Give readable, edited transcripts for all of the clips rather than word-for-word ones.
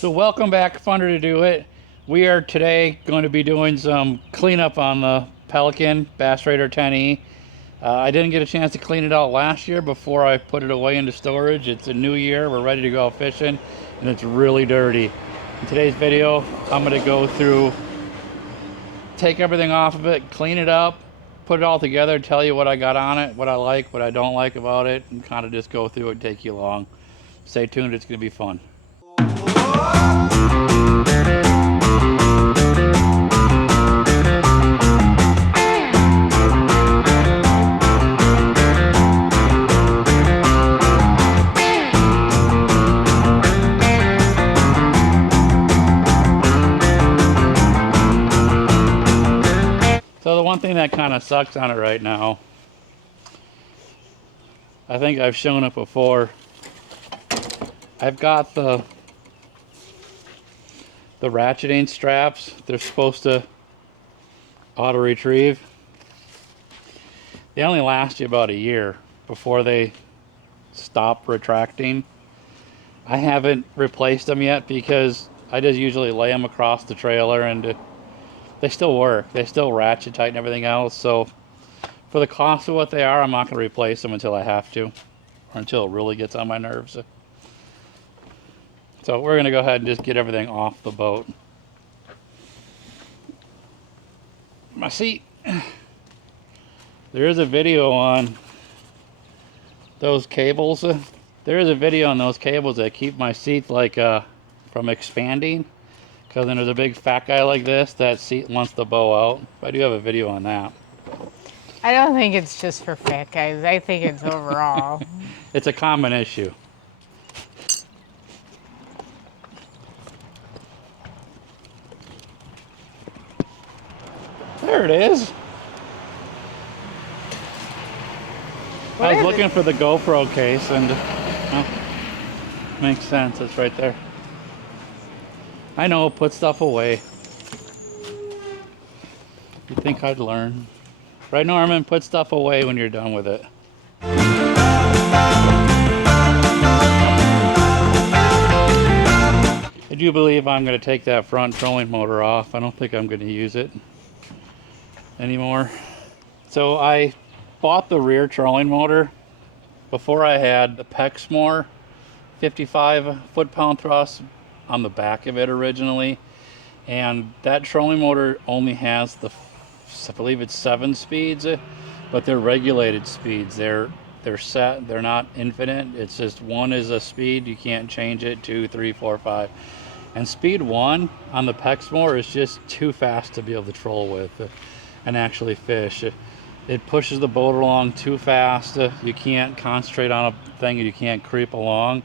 So welcome back, Funder to Do It. We are today going to be doing some cleanup on the Pelican Bass Raider 10E. I didn't get a chance to clean it out last year before I put it away into storage. It's a new year, we're ready to go fishing, and it's really dirty. In today's video, I'm going to go through, take everything off of it, clean it up, put it all together, tell you what I got on it, what I like, what I don't like about it, and kind of just go through it and take you along. Stay tuned, it's going to be fun. So the one thing that kind of sucks on it right now, I think I've shown it before, I've got the ratcheting straps. They're supposed to auto retrieve. They only last you about a year before they stop retracting. I haven't replaced them yet because I just usually lay them across the trailer and they still work. They still ratchet tight and everything else. So for the cost of what they are, I'm not going to replace them until I have to, or until it really gets on my nerves. So we're going to go ahead and just get everything off the boat. My seat. There is a video on those cables. There is a video on those cables that keep my seat like from expanding. Because then there's a big fat guy like this, that seat wants to bow out. I do have a video on that. I don't think it's just for fat guys. I think it's overall. It's a common issue. There it is. I was looking for the GoPro case and makes sense, it's right there. I know, put stuff away. You'd think I'd learn. Right, Norman? Put stuff away when you're done with it. I do believe I'm going to take that front trolling motor off. I don't think I'm going to use it anymore. So I bought the rear trolling motor before I had the Pexmore 55 foot-pound thrust on the back of it originally, and that trolling motor only has the, I believe it's 7 speeds, but they're regulated speeds. They're set, they're not infinite. It's just 1 is a speed, you can't change it, 2, 3, 4, 5. And speed 1 on the Pexmore is just too fast to be able to troll with and actually fish. It pushes the boat along too fast. You can't concentrate on a thing and you can't creep along.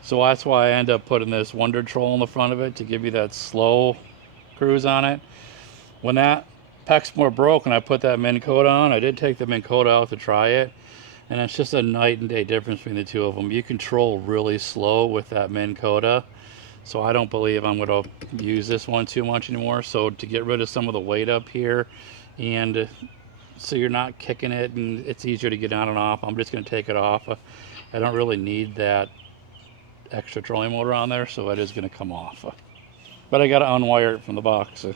So that's why I end up putting this Wonder Troll in the front of it to give you that slow cruise on it. When that Pexmore broke and I put that Minn Kota on, I did take the Minn Kota out to try it. And it's just a night and day difference between the two of them. You can troll really slow with that Minn Kota. So I don't believe I'm going to use this one too much anymore. So to get rid of some of the weight up here, and so you're not kicking it and it's easier to get on and off, I'm just going to take it off. I don't really need that extra trolling motor on there, so it is going to come off. But I got to unwire it from the box. You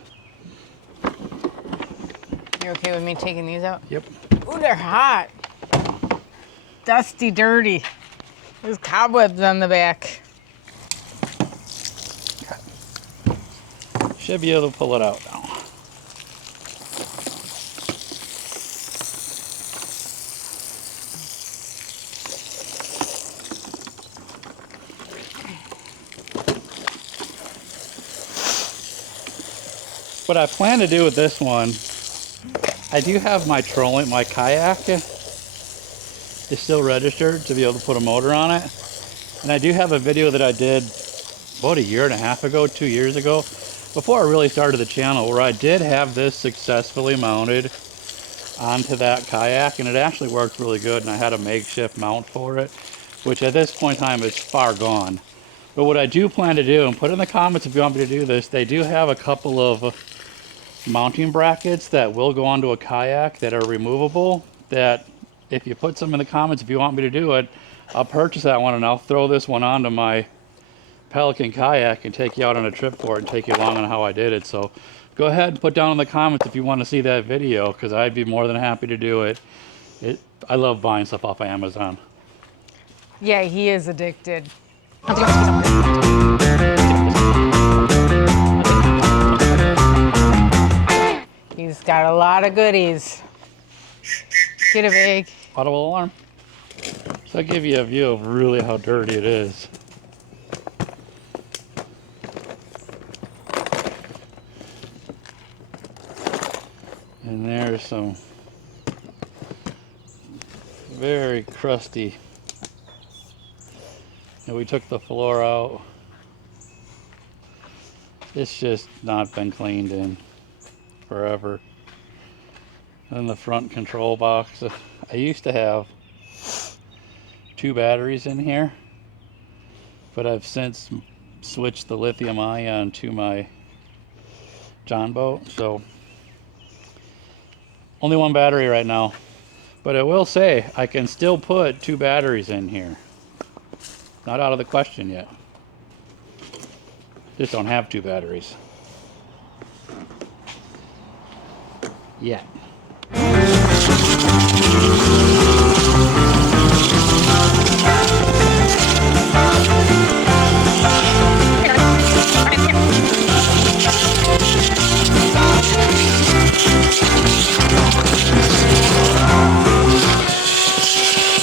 okay with me taking these out? Yep. Ooh, they're hot. Dusty, dirty. There's cobwebs on the back. Should be able to pull it out now. What I plan to do with this one, I do have my trolling, my kayak is still registered to be able to put a motor on it. And I do have a video that I did about 1.5 years ago, 2 years ago, before I really started the channel, where I did have this successfully mounted onto that kayak, and it actually worked really good, and I had a makeshift mount for it, which at this point in time is far gone. But what I do plan to do, and put in the comments if you want me to do this, they do have a couple of mounting brackets that will go onto a kayak that are removable, that if you put some in the comments if you want me to do it, I'll purchase that one and I'll throw this one onto my Pelican kayak and take you out on a trip for it and take you along on how I did it. So go ahead and put down in the comments if you want to see that video, because I'd be more than happy to do it. I love buying stuff off of Amazon. Yeah, he is addicted. He's got a lot of goodies. Get a bag. Audible alarm. So I give you a view of really how dirty it is. And there's some very crusty. And we took the floor out. It's just not been cleaned in forever. And the front control box. I used to have 2 batteries in here, but I've since switched the lithium ion to my John boat, so only 1 battery right now. But I will say I can still put 2 batteries in here. Not out of the question yet. Just don't have 2 batteries yet.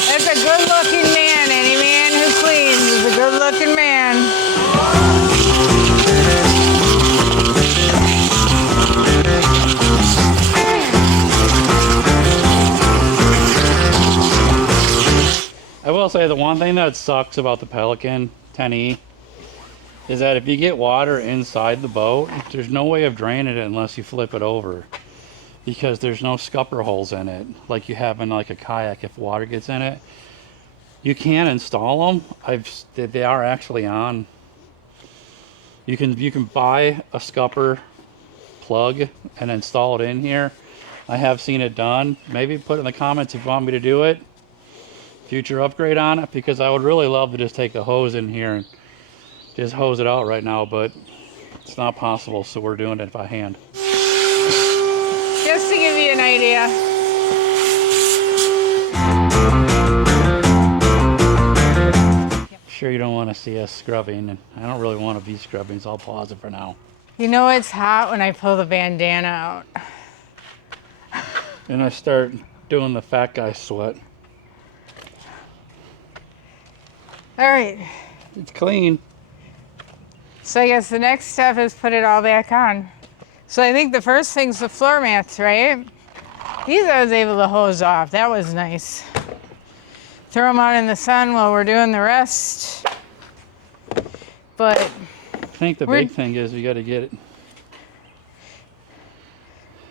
That's a good-looking man. Any man who cleans is a good-looking man. I will say the one thing that sucks about the Pelican 10E is that if you get water inside the boat, there's no way of draining it unless you flip it over, because there's no scupper holes in it like you have in like a kayak. If water gets in it, you can install them. They are actually on. You can buy a scupper plug and install it in here. I have seen it done. Maybe put in the comments if you want me to do it. Future upgrade on it, because I would really love to just take a hose in here and just hose it out right now, but it's not possible, so we're doing it by hand. Just to give you an idea. Sure you don't want to see us scrubbing, and I don't really want to be scrubbing, so I'll pause it for now. You know it's hot when I pull the bandana out. And I start doing the fat guy sweat. All right. It's clean. So I guess the next step is put it all back on. So I think the first thing's the floor mats, right? These I was able to hose off. That was nice. Throw them out in the sun while we're doing the rest. But I think the big thing is we got to get it.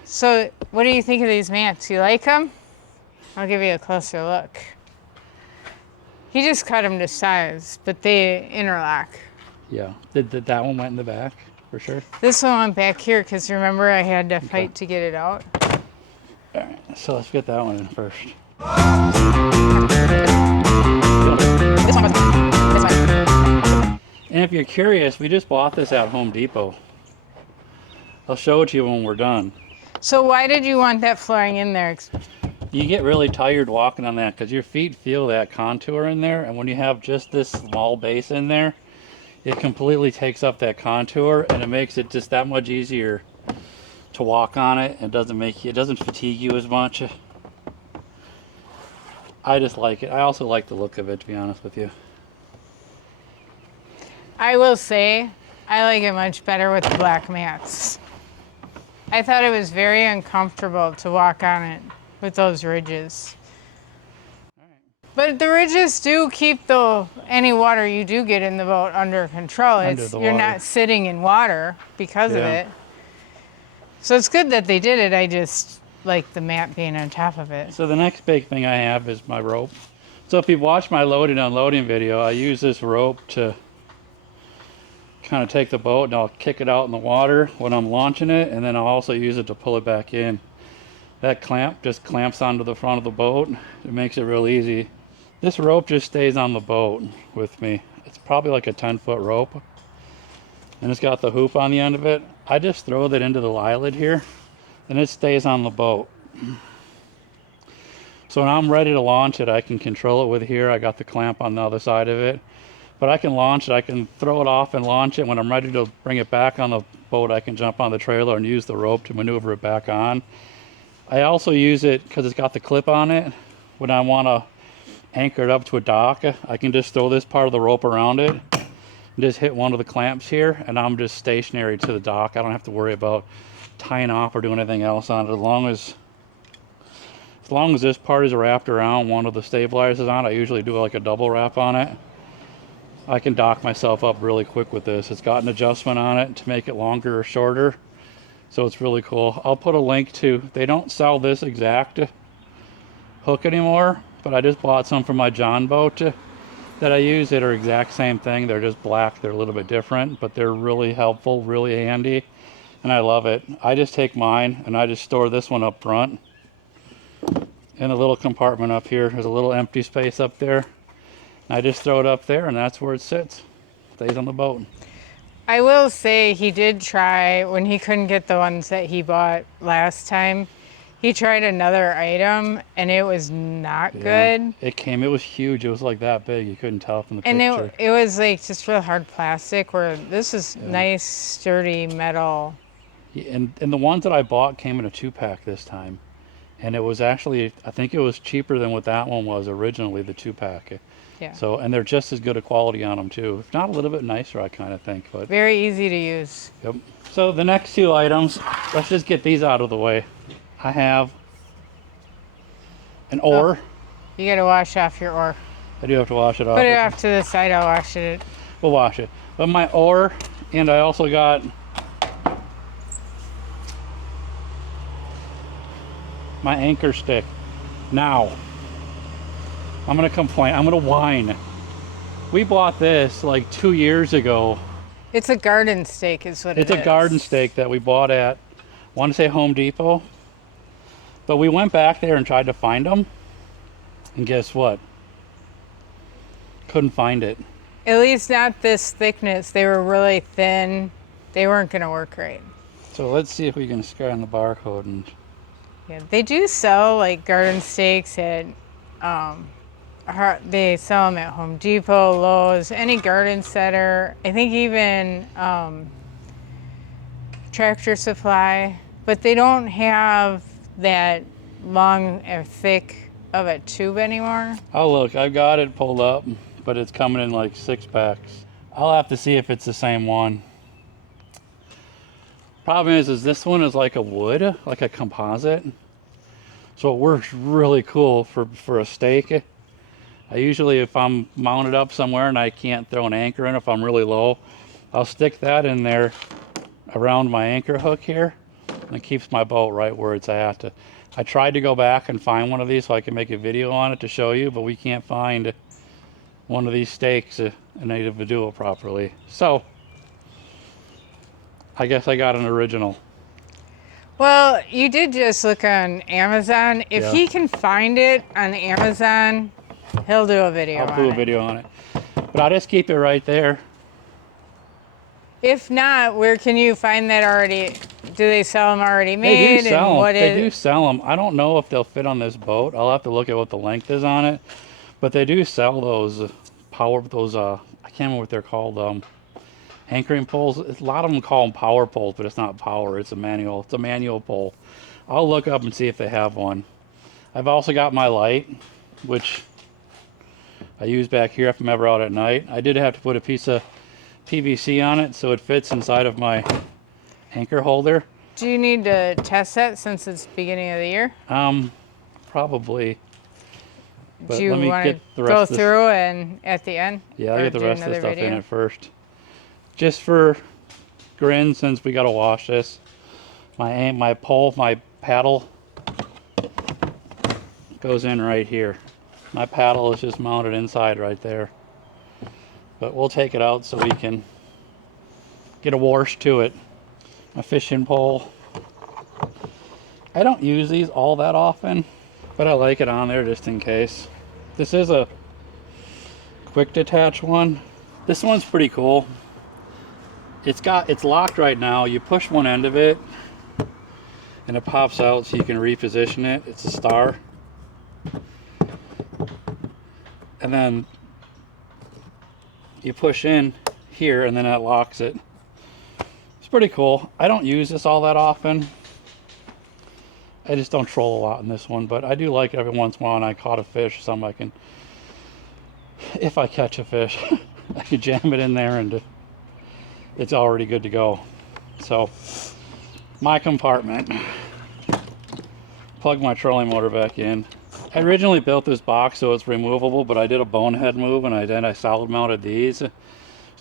So what do you think of these mats? You like them? I'll give you a closer look. He just cut them to size, but they interlock. Yeah. Did that one went in the back for sure? This one went back here because remember I had to fight to get it out. All right, so let's get that one in first. And if you're curious, we just bought this at Home Depot. I'll show it to you when we're done. So why did you want that flooring in there? You get really tired walking on that because your feet feel that contour in there, and when you have just this small base in there, it completely takes up that contour, and it makes it just that much easier to walk on it. It doesn't fatigue you as much. I just like it. I also like the look of it, to be honest with you. I will say I like it much better with the black mats. I thought it was very uncomfortable to walk on it with those ridges. But the ridges do keep any water you do get in the boat under control. You're not sitting in water because of it. So it's good that they did it. I just like the mat being on top of it. So the next big thing I have is my rope. So if you've watched my loading and unloading video, I use this rope to kind of take the boat, and I'll kick it out in the water when I'm launching it, and then I'll also use it to pull it back in. That clamp just clamps onto the front of the boat. It makes it real easy. This rope just stays on the boat with me. It's probably like a 10-foot rope. And it's got the hoop on the end of it. I just throw that into the eyelet here, and it stays on the boat. So when I'm ready to launch it, I can control it with here. I got the clamp on the other side of it. But I can launch it. I can throw it off and launch it. When I'm ready to bring it back on the boat, I can jump on the trailer and use the rope to maneuver it back on. I also use it because it's got the clip on it. When I want to anchor it up to a dock, I can just throw this part of the rope around it and just hit one of the clamps here, and I'm just stationary to the dock. I don't have to worry about tying off or doing anything else on it. As long as this part is wrapped around one of the stabilizers on it, I usually do like a double wrap on it. I can dock myself up really quick with this. It's got an adjustment on it to make it longer or shorter. So it's really cool. I'll put a link to, they don't sell this exact hook anymore, but I just bought some from my John boat that I use that are exact same thing. They're just black. They're a little bit different, but they're really helpful, really handy, and I love it. I just take mine and I just store this one up front in a little compartment up here. There's a little empty space up there. I just throw it up there, and that's where it sits. Stays on the boat. I will say he did try, when he couldn't get the ones that he bought last time, he tried another item, and it was not good. It was huge. It was like that big. You couldn't tell from the and picture. it was like just real hard plastic, where this is nice, sturdy metal. Yeah, and the ones that I bought came in a 2-pack this time. And it was actually, I think it was cheaper than what that one was originally, the 2-pack. Yeah. So, and they're just as good a quality on them too. If not a little bit nicer, I kind of think. But very easy to use. Yep. So the next 2 items, let's just get these out of the way. I have an oar. You got to wash off your oar. I do have to wash it off. Put it off to the side. I'll wash it. We'll wash it. But my oar, and I also got my anchor stick. Now, I'm gonna complain. I'm gonna whine. We bought this like 2 years ago. It's a garden stake is what it is. It's a garden stake that we bought at, I want to say Home Depot. But we went back there and tried to find them. And guess what? Couldn't find it. At least not this thickness. They were really thin. They weren't gonna work right. So let's see if we can scan the barcode. And yeah, they do sell like garden stakes at they sell them at Home Depot, Lowe's, any garden center. I think even Tractor Supply, but they don't have that long or thick of a tube anymore. oh look, I've got it pulled up, but it's coming in like 6-packs. I'll have to see if it's the same one. Problem is this one is like a wood, like a composite. So it works really cool for a stake. I usually, if I'm mounted up somewhere and I can't throw an anchor in, if I'm really low, I'll stick that in there around my anchor hook here, and it keeps my boat right where it's at. I tried to go back and find one of these so I can make a video on it to show you, but we can't find one of these stakes and able to do it properly. So I guess I got an original. Well, you did just look on Amazon. If he can find it on Amazon, he'll do a video on it. I'll do a video on it. But I'll just keep it right there. If not, where can you find that already? Do they sell them already made? They do sell them. They do sell them. I don't know if they'll fit on this boat. I'll have to look at what the length is on it. But they do sell those I can't remember what they're called. Anchoring poles. A lot of them call them power poles, but it's not power. It's a manual. It's a manual pole. I'll look up and see if they have one. I've also got my light, which I use back here if I'm ever out at night. I did have to put a piece of PVC on it so it fits inside of my anchor holder. Do you need to test that since it's beginning of the year? Probably. But do you want to go through and at the end? Yeah, I'll get the rest of the stuff in it first. Just for grin, since we gotta wash this. My pole, my paddle goes in right here. My paddle is just mounted inside right there. But we'll take it out so we can get a wash to it. My fishing pole. I don't use these all that often, but I like it on there just in case. This is a quick detach one, This one's pretty cool. It's locked right now. You push one end of it and it pops out so you can reposition it. It's a star. And then you push in here and then that locks it. It's pretty cool. I don't use this all that often. I just don't troll a lot in this one, but I do like it every once in a while when I caught a fish or something. I can, if I catch a fish, I can jam it in there and it's already good to go. So, my compartment. Plug my trolling motor back in. I originally built this box so it's removable, but I did a bonehead move and I solid mounted these. So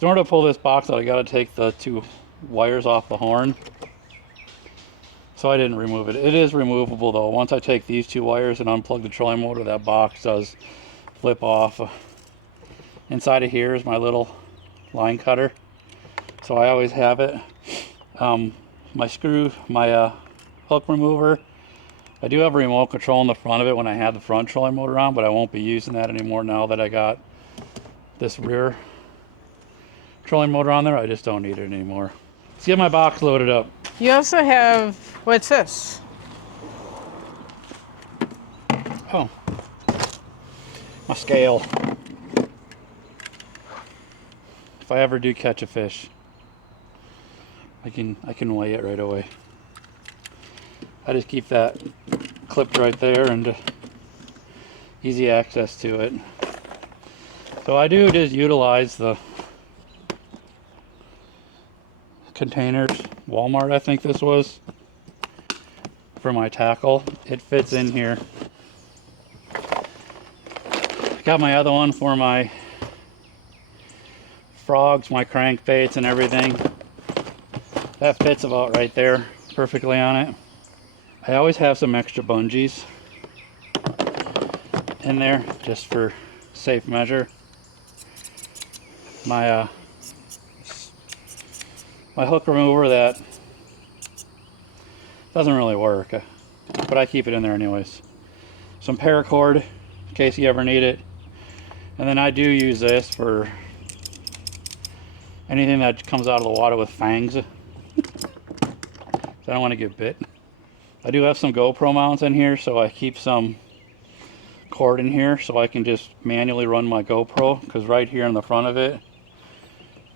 in order to pull this box out, I got to take the 2 wires off the horn. So I didn't remove it. It is removable though. Once I take these 2 wires and unplug the trolling motor, that box does flip off. Inside of here is my little line cutter. So I always have it. My screw, my hook remover. I do have a remote control in the front of it when I had the front trolling motor on, but I won't be using that anymore now that I got this rear trolling motor on there. I just don't need it anymore. Let's get my box loaded up. You also have, what's this? Oh, my scale. If I ever do catch a fish, I can weigh it right away. I just keep that clipped right there and easy access to it. So I do just utilize the containers. Walmart, I think this was, for my tackle. It fits in here. Got my other one for my frogs, my crankbaits and everything. That fits about right there, perfectly on it. I always have some extra bungees in there just for safe measure. My my hook remover that doesn't really work, but I keep it in there anyways. Some paracord in case you ever need it. And then I do use this for anything that comes out of the water with fangs. So I don't want to get bit. I do have some GoPro mounts in here, so I keep some cord in here so I can just manually run my GoPro, because right here in the front of it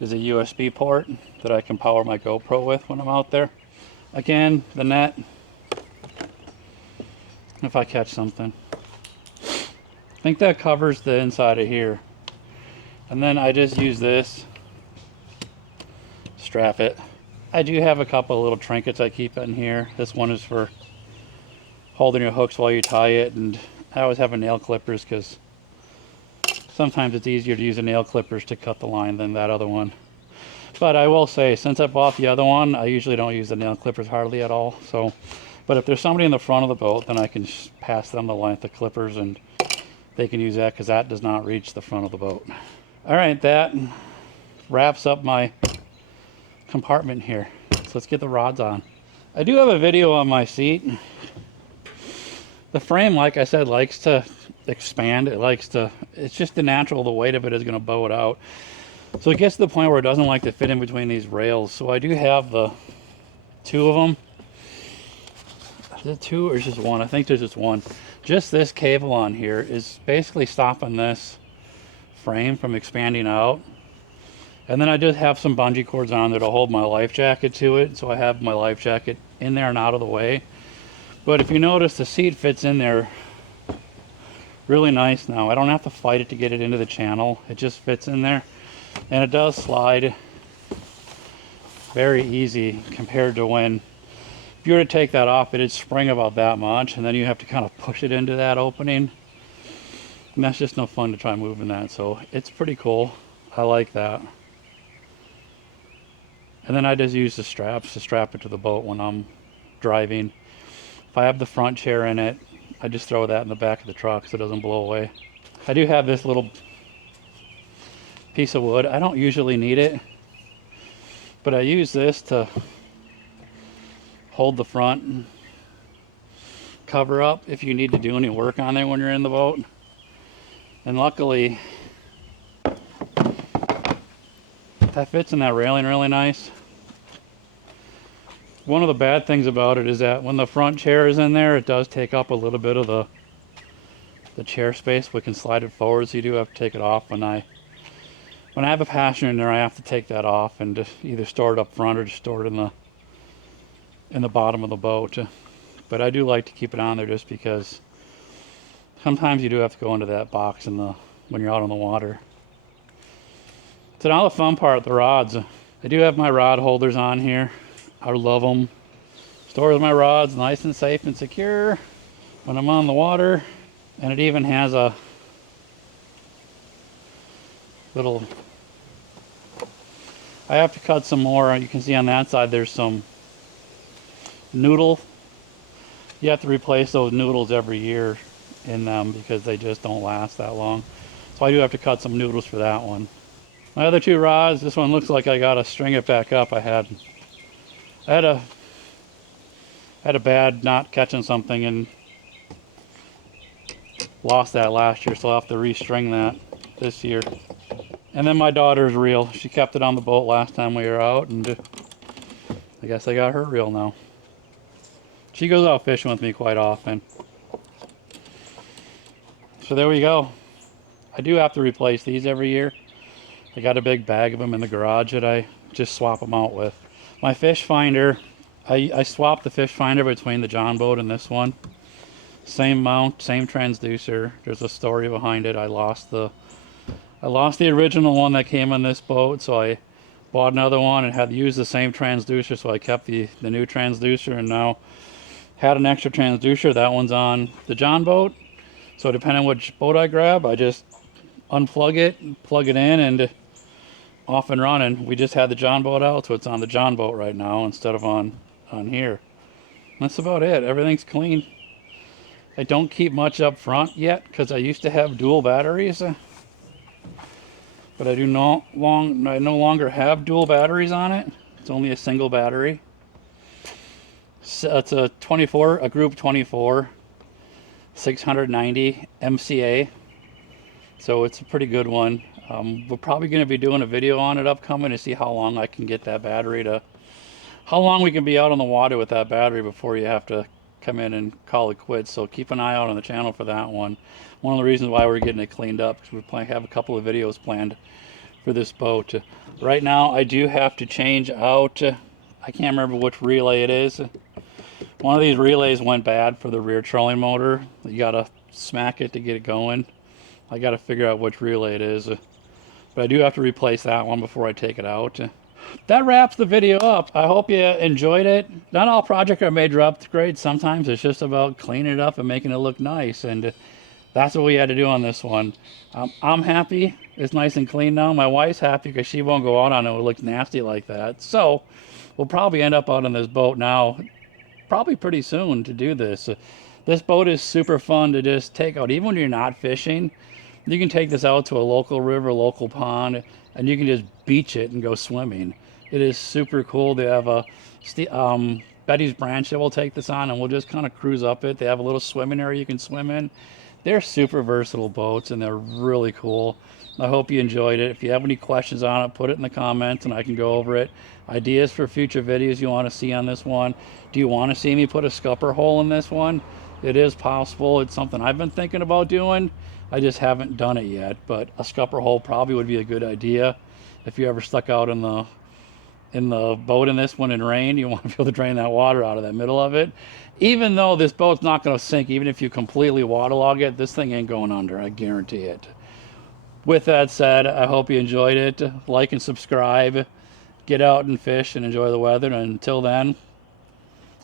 is a USB port that I can power my GoPro with when I'm out there. Again, the net, if I catch something. I think that covers the inside of here. And then I just use this, strap it. I do have a couple of little trinkets I keep in here. This one is for holding your hooks while you tie it, and I always have a nail clippers because sometimes it's easier to use a nail clippers to cut the line than that other one. But I will say, since I bought the other one, I usually don't use the nail clippers hardly at all. So, but if there's somebody in the front of the boat, then I can just pass them the length of clippers and they can use that because that does not reach the front of the boat. All right, that wraps up my compartment here. So let's get the rods on. I do have a video on my seat. The frame, like I said, likes to expand. It's just the natural, the weight of it is going to bow it out. So it gets to the point where it doesn't like to fit in between these rails. So I do have the 2 of them. Is it 2 or just 1? I think there's just 1. Just this cable on here is basically stopping this frame from expanding out. And then I just have some bungee cords on there to hold my life jacket to it. So I have my life jacket in there and out of the way. But if you notice, the seat fits in there really nice now. I don't have to fight it to get it into the channel. It just fits in there. And it does slide very easy compared to when, if you were to take that off, it'd spring about that much. And then you have to kind of push it into that opening. And that's just no fun to try moving that. So it's pretty cool. I like that. And then I just use the straps to strap it to the boat when I'm driving. If I have the front chair in it, I just throw that in the back of the truck so it doesn't blow away. I do have this little piece of wood. I don't usually need it, but I use this to hold the front cover up if you need to do any work on there when you're in the boat. And luckily, That fits in that railing really nice. One of the bad things about it is that when the front chair is in there, it does take up a little bit of the chair space. We can slide it forward, so you do have to take it off. When I have a passenger in there, I have to take that off and just either store it up front or just store it in the bottom of the boat. But I do like to keep it on there just because sometimes you do have to go into that box when you're out on the water. So now the fun part, the rods. I do have my rod holders on here. I love them. Stores my rods nice and safe and secure when I'm on the water. And it even has a little, I have to cut some more. You can see on that side there's some noodle. You have to replace those noodles every year in them because they just don't last that long. So I do have to cut some noodles for that one. My other two rods, this one looks like I gotta string it back up. I had a bad not catching something and lost that last year, so I'll have to restring that this year. And then my daughter's reel. She kept it on the boat last time we were out, and I guess I got her reel now. She goes out fishing with me quite often. So there we go. I do have to replace these every year. I got a big bag of them in the garage that I just swap them out with. My fish finder, I swapped the fish finder between the John boat and this one. Same mount, same transducer. There's a story behind it. I lost the original one that came on this boat, so I bought another one and had to use the same transducer, so I kept the new transducer and now had an extra transducer. That one's on the John boat. So depending on which boat I grab, I just unplug it, plug it in, and off and running. We just had the John boat out, so it's on the John boat right now instead of on here. That's about it. Everything's clean. I don't keep much up front yet because I used to have dual batteries, but I no longer have dual batteries on it. It's only a single battery. So it's a group 24 690 MCA, so it's a pretty good one. We're probably going to be doing a video on it upcoming to see how long I can get that battery to, how long we can be out on the water with that battery before you have to come in and call it quits. So keep an eye out on the channel for that one. One of the reasons why we're getting it cleaned up because we have a couple of videos planned for this boat. Right now I do have to change out, I can't remember which relay it is. One of these relays went bad for the rear trolling motor. You gotta smack it to get it going. I gotta figure out which relay it is. But I do have to replace that one before I take it out. That wraps the video up. I hope you enjoyed it. Not all projects are made for upgrades. Sometimes it's just about cleaning it up and making it look nice. And that's what we had to do on this one. I'm happy. It's nice and clean now. My wife's happy because she won't go out on it. It looks nasty like that. So we'll probably end up out on this boat now probably pretty soon to do this. This boat is super fun to just take out. Even when you're not fishing, you can take this out to a local river, local pond, and you can just beach it and go swimming. It is super cool. They have a Betty's Branch that will take this on, and we'll just kind of cruise up it. They have a little swimming area you can swim in. They're super versatile boats, and they're really cool. I hope you enjoyed it. If you have any questions on it, put it in the comments, and I can go over it. Ideas for future videos you want to see on this one. Do you want to see me put a scupper hole in this one? It is possible. It's something I've been thinking about doing. I just haven't done it yet, but a scupper hole probably would be a good idea. If you ever stuck out in the boat in this one in rain, you want to be able to drain that water out of the middle of it. Even though this boat's not going to sink, even if you completely waterlog it, this thing ain't going under, I guarantee it. With that said, I hope you enjoyed it. Like and subscribe. Get out and fish and enjoy the weather. And until then,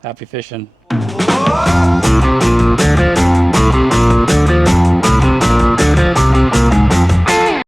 happy fishing.